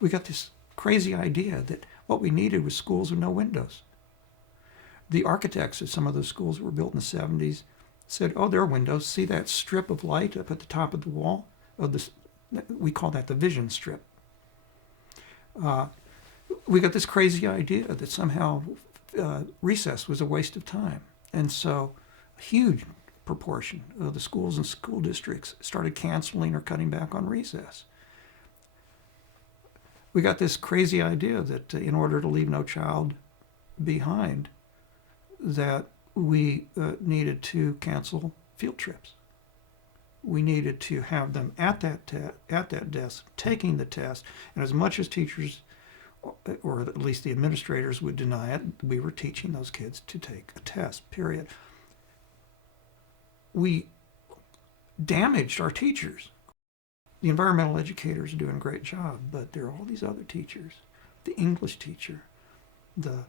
We got this crazy idea that what we needed was schools with no windows. The architects of some of those schools that were built in the 70s said, oh, there are windows. See that strip of light up at the top of the wall? We call that the vision strip. We got this crazy idea that somehow recess was a waste of time. And so a huge proportion of the schools and school districts started canceling or cutting back on recess. We got this crazy idea that in order to leave no child behind, that we needed to cancel field trips. We needed to have them at that desk taking the test, and as much as teachers, or at least the administrators, would deny it, we were teaching those kids to take a test, period. We damaged our teachers. The environmental educators are doing a great job, but there are all these other teachers, the English teacher, the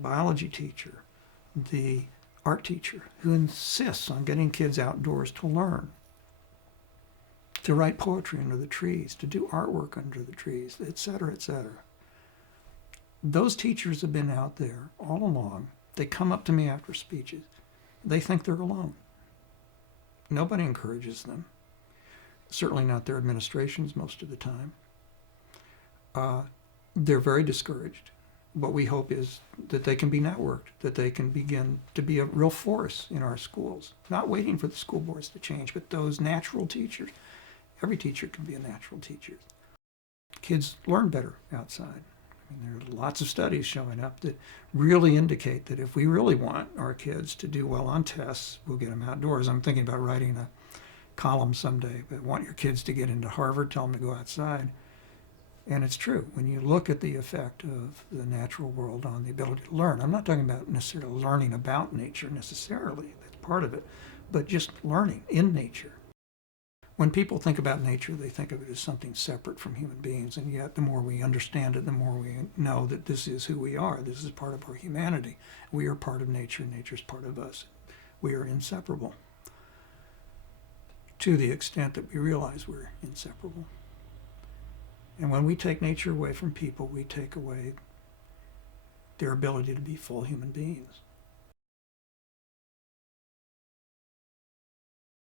biology teacher, the art teacher, who insists on getting kids outdoors to learn, to write poetry under the trees, to do artwork under the trees, et cetera, et cetera. Those teachers have been out there all along. They come up to me after speeches. They think they're alone. Nobody encourages them. Certainly not their administrations most of the time. They're very discouraged. What we hope is that they can be networked, that they can begin to be a real force in our schools, not waiting for the school boards to change, but those natural teachers. Every teacher can be a natural teacher. Kids learn better outside. I mean, there are lots of studies showing up that really indicate that if we really want our kids to do well on tests, we'll get them outdoors. I'm thinking about writing a column someday, but want your kids to get into Harvard, tell them to go outside. And it's true. When you look at the effect of the natural world on the ability to learn, I'm not talking about necessarily learning about nature necessarily, that's part of it, but just learning in nature. When people think about nature, they think of it as something separate from human beings, and yet the more we understand it, the more we know that this is who we are. This is part of our humanity. We are part of nature, nature's part of us. We are inseparable, to the extent that we realize we're inseparable. And when we take nature away from people, we take away their ability to be full human beings.